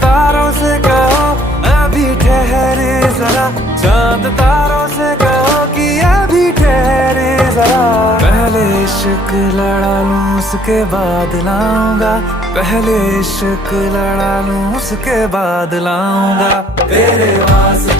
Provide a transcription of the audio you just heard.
तारों से कहो अभी ठहरे जरा, चांद तारों से कहो कि अभी ठहरे जरा। पहले इश्क लड़ा लूं उसके बाद लाऊंगा, पहले इश्क लड़ा लूं उसके बाद लाऊंगा। तेरे वास्ते